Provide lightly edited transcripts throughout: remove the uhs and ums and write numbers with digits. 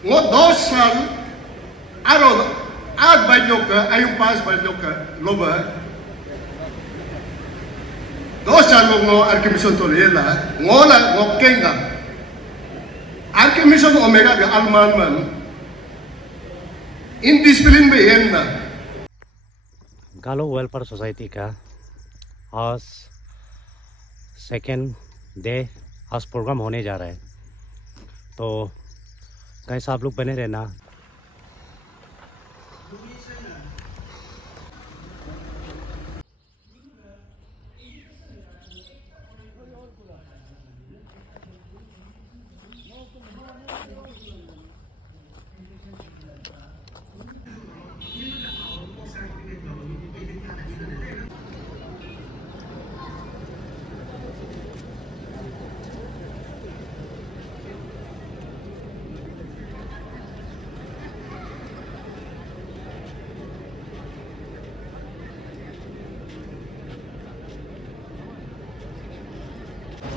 ngo 2 saal aro ad banyak ke ayung pas banyak ke loba 2 saal ngo arkemission to lela ngola ngo kenga arkemission omega be alman man indiscipline be yenna गालो welfare society का आज second day आज programme होने जा रहा है, तो guys आप लोग बने रहना।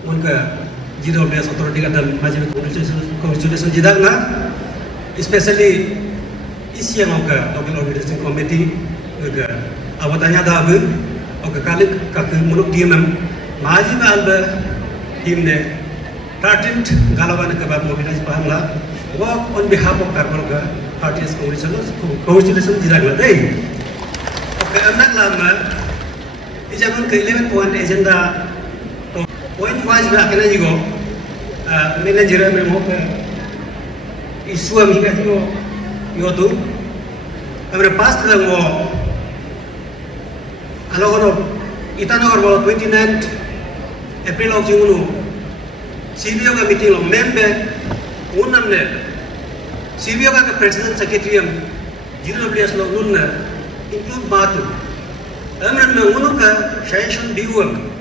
उनका जिरो बेस अथॉरिटी का दल माजी में कांग्रेचुलेशन जिदा ना स्पेशली इसी yang का लोकल ऑर्गेनाइजेशन कमेटी का awatanya dah ber oke kali kaki muluk dia mem maji में alba tim ने patent galawan के बाद मोबिलाइज पहला work on behalf of Karbolga parties congratulations जिदा ना दे oke anak lama dijamin ke 11 point agenda point wise berapa juga manajer memang ke isu yang kita yo tu, kami pas terang mo, kalau kita nak orang 29 April of June, CBO ka meeting lo member unam le, CBO ka president secretary am jino players lo unna include batu, kami menguno ka session diuam.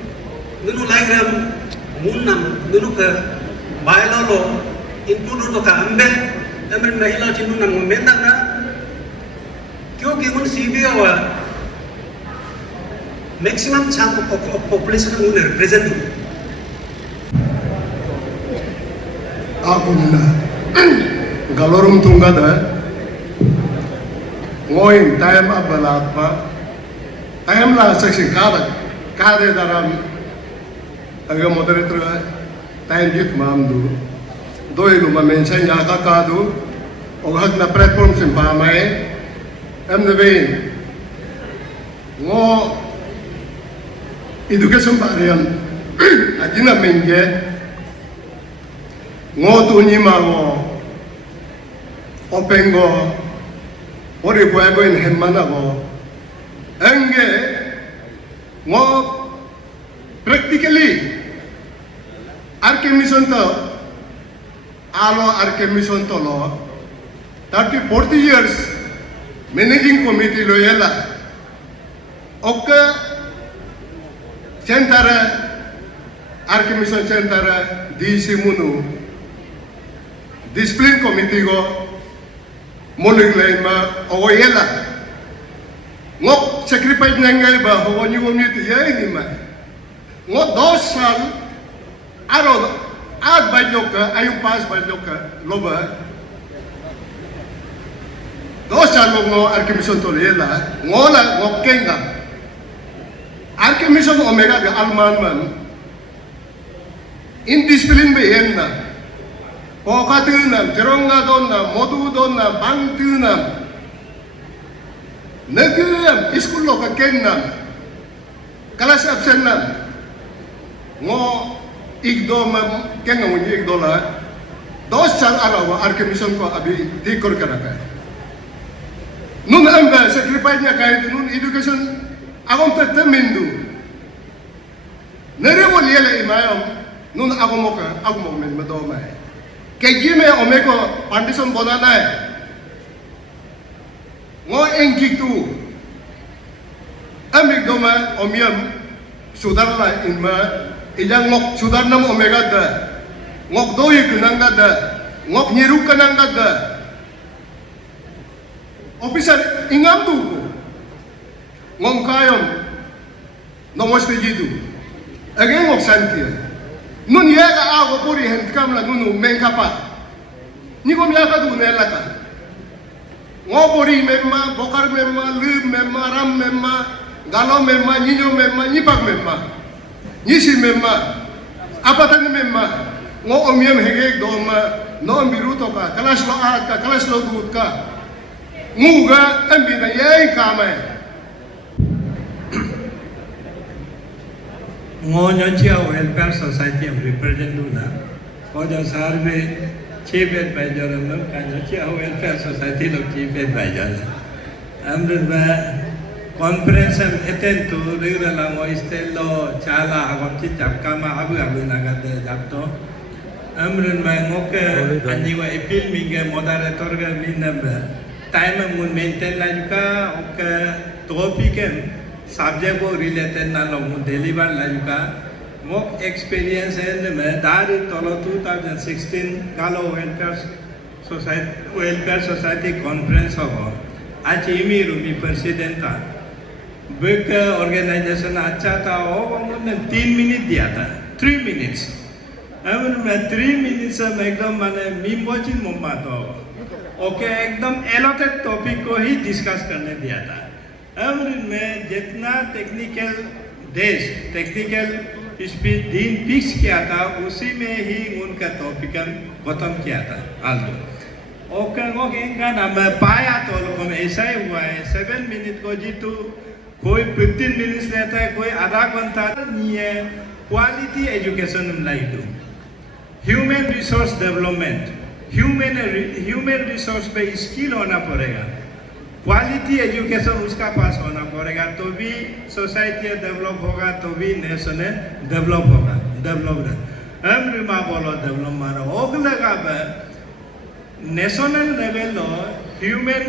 Nunu lagram munam nunu ke bailo lo include to ka ambe amren mahila chinu nam menda na क्योंकि उन CBO wa maximum chunk of population un represent aku na galorum tunggada ngoin time abalapa time la section kada daram aga moderator time dit mamdu doi lu mention ya kakadu og hak na platform sim pa mai am the vein ngo education barian ajina menge ngo tu ni ma ngo opengo ori boy in hemmana go enge ngo practically arkemission to alo arkemission to lo 30-40 years managing committee lo yela oka center arkemission center DC munu discipline committee go moling lain ma o yela ngok sacrifice nangai ba ho ni committee ya ini ma ngo 2 saal aro ad banyak ke ayung pas banyak ke loba 2 saal ngo arkemission to lela ngola ngokenga arkemission omega be alman man indiscipline be yenna pokatunam teronga donna modu donna bangtunam negam iskul lo ka kenna kelas absen nam ngo igdo ma kenga mo igdo la 2 saal araw arkemission ko abi dikor karaka nun amba sacrifice nya kay nun education akong tatamindu nerewol yela imayom nun ako mo men madoma kay jime omeko pandison bonana ngo engkitu amig doma omiam sudarla inma ilang ngok sudar nam omega da ngok doi kunanga da ngok nyiru kananga da officer ingam tu ngong kayom nomos tejidu age ngok santia nun yaga ago puri hen kam la nunu mengkapa ni ko miya ka du ne la ka ngo bori memma bokar memma lu memma ram memma galo memma nyinyo memma nyipak memma nyisi memma apatan memma ngo omiem hege do ma no biru to ka kalas lo a ka kalas lo gut ka nguga ambi na yai ka mai Ngonya welfare society am represent na oja sarve chief advisor am kanya welfare society lo chief advisor amrun ba conference am attend to regular la mo istello chala agam chapkama abu nagade japto amrun ba ngoke anjiwa appeal minge moderator ga minam time mun maintain la juka ok topic am subject को related ना लोगों deliver लाजुका mock experience है मैं दारी तोलो 2016 Galo welfare society conference होगा आज Emmy Rumi president था book organization अच्छा था वो उन्होंने 3 मिनट दिया था 3 minutes अब मैं 3 minutes में एकदम मैंने मीम वॉचिंग मुम्मा तो ओके एकदम allotted topic को ही discuss करने दिया था में जितना टेक्निकल स्पीच दिन फिक्स किया था उसी में ही उनका टॉपिक खत्म किया था आल्दो ओके नाम पाया तो लोगों में ऐसा ही हुआ है 7 मिनट को जीतू कोई 15 मिनट्स लेता है कोई आधा घंटा नहीं है quality education like human resource development human resource पे स्किल होना पड़ेगा क्वालिटी एजुकेशन उसका पास होना पड़ेगा तो भी सोसाइटी डेवलप होगा तो भी नेशन डेवलप होगा डेवलप्ड हम रिमा बोलो डेवलप मारो ओगलगा national level human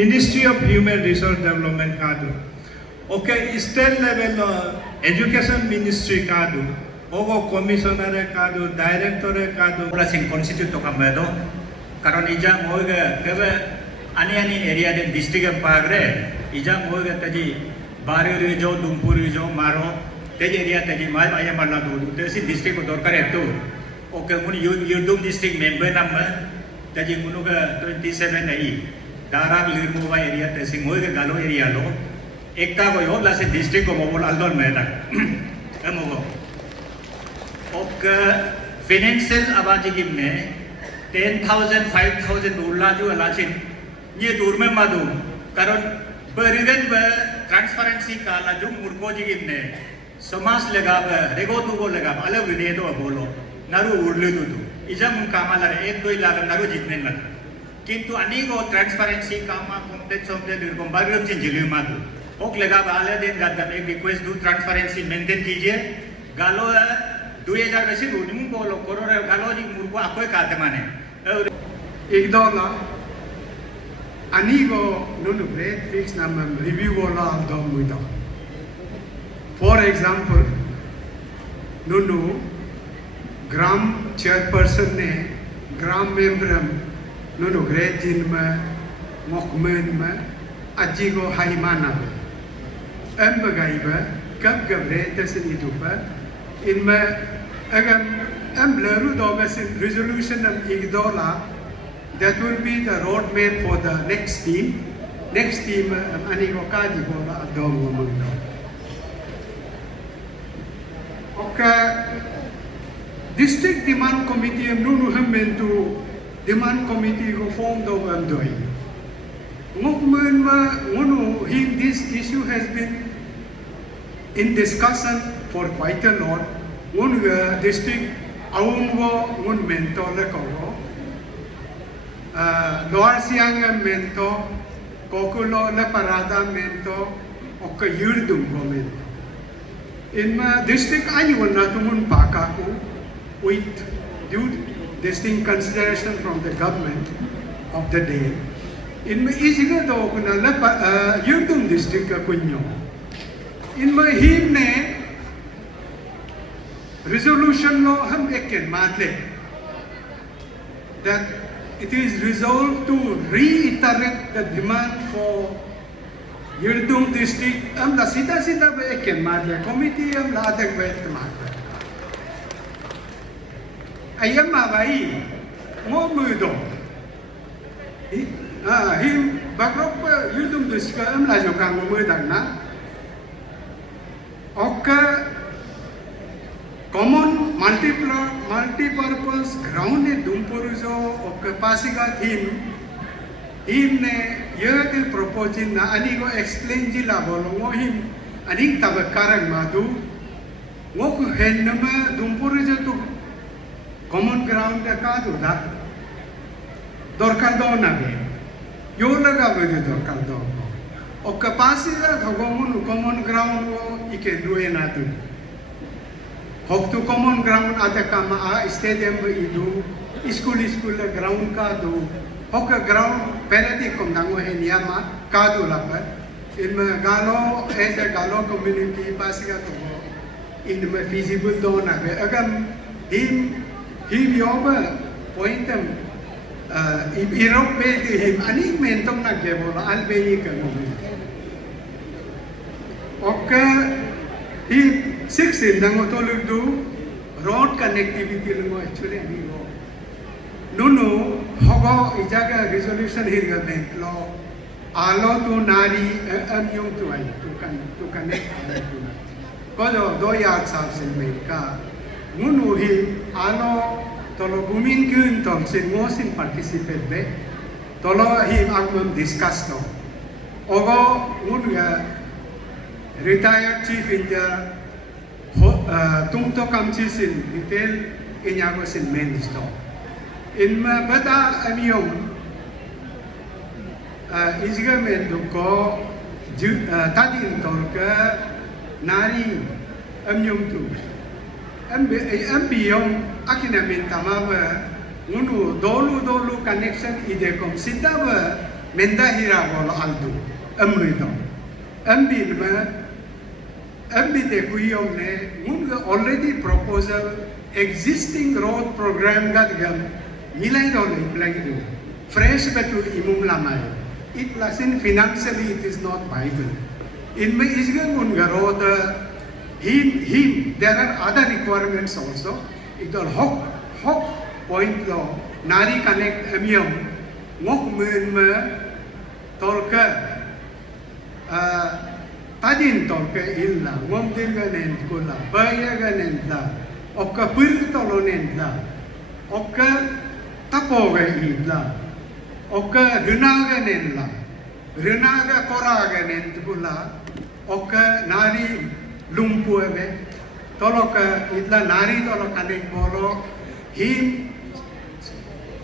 ministry of human resource development का दो okay state level education ministry का दो ओगो कमिश्नर का दो डायरेक्टर का दो प्लसिंग कॉन्स्टिट्यूट तो कम दो कारण इजा मोगे केवे ani area den district am pagre ijang moga taji bari jo dumpur jo maro teji area taji mal aya mala do tesi district ko dorkar ekto oke mun yurdum district member nam taji munuga 27 ai darang lirmo wa area tesi moga galo area lo ekta ko yo la se district ko mobol aldon me tak amogo ok financial abaji gimne 10,000 5,000 ulla ju alachin ये दूर में मादू कारण बरिगन ब transparency का लाजू मुर्को जी गिने समाज लगा ब रेगो दुगो लगा अलग विदे तो बोलो नारू उड़ले तो इजम कामाला रे 1-2 लाख नारू जितने लग किंतु अनी को transparency comma complex of the दुर्गम बागरम जिंजिले मादू ओक लगा बाले दिन गदम एक रिक्वेस्ट दू ट्रांसपेरेंसी मेंटेन कीजिए गालो 2000 वैसे उनिम बोलो करोड़ गालो जी मुर्को आकोय काते माने $1 anigo nunu great fix namam review bola aldom muida. For example, nunu gram chairperson ne gram member nunu great jin ma mokmen ma ajigo haimana em bagai ba kap gabre tesin itu ba in ma agam em leru do gasin resolution am $1 that will be the roadmap for the next team. Next team, anigo kadi bola adom ngomong. Okay, district demand committee nunu hambentu demand committee go form do doi. Ngokmen ma ngunu this issue has been in discussion for quite a lot. Ngunu district awungo ngun mentor le ko. Lower Siang mento, Kokulo le Parada mento, Oka Yurdum mento. In my district, I will not pakaku with due distinct consideration from the government of the day. In my Isiga Dokuna le Yurdum district Kunyo. In my hymne resolution law ham eken matle that it is resolved to reiterate the demand for Yurdum district. Am la sida ba eken madle committee am la adag ba madle. Ayam mabai mo mudo him bakrop yudum duska la jokang mudang na oka common multi-purpose ground ne dumpurujo oka Pasighat him ne ye proposing na ani go explain jila bolongo him ani tabakaran madu ngok hen nama dumpurujo tu common ground ka tu da dorkar do na be yo laga be dorkar do oka Pasighat hogomun common ground wo ike duwe na tu hok tu common ground ada kama a stadium be idu school ground ka do hok ground penalty kom dango hen yama ka do la pa in Galo as a Galo community Pasighat ho in me feasible do na be agam him yoba pointam Irok be him ani mentom na gebola albei ka mo oka him 16 dango toludu road connectivity lungo actually ani go nunu hogo ijaga resolution hirga bank lo alo tu nari yung tu ai to connect kodo do yard sab sin ka nunu him alo tolo gumin kun tom sin mo sin participate be tolo him agmum discuss no ogo nunu retired chief engineer tungto kamchi sin detail inyago sin main store in bata amiyong isgamen ko tadin tolka nari amyong tu ambiyong akinamin tamawa ngunu dolu connection ide kom sidawa menda hira bol aldu amrito ambin ambite kuyong ne ngunga already proposal existing road program gadgam milay do like do fresh betu imum lamay it lasin financially it is not viable in me isgan ngunga road him there are other requirements also it all hok point lo nari connect amyong ngok men tolka tadin tolke illa ngom dirganen kula bayaгаnen la okka pir tolonen la okka tapoge illa okka rinaganen la rinaga koraganen kula okka nari lumpuebe toloka illa nari tolokanen bolo him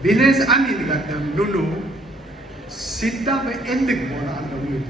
village amin gadam nunu sitta be endik bola andu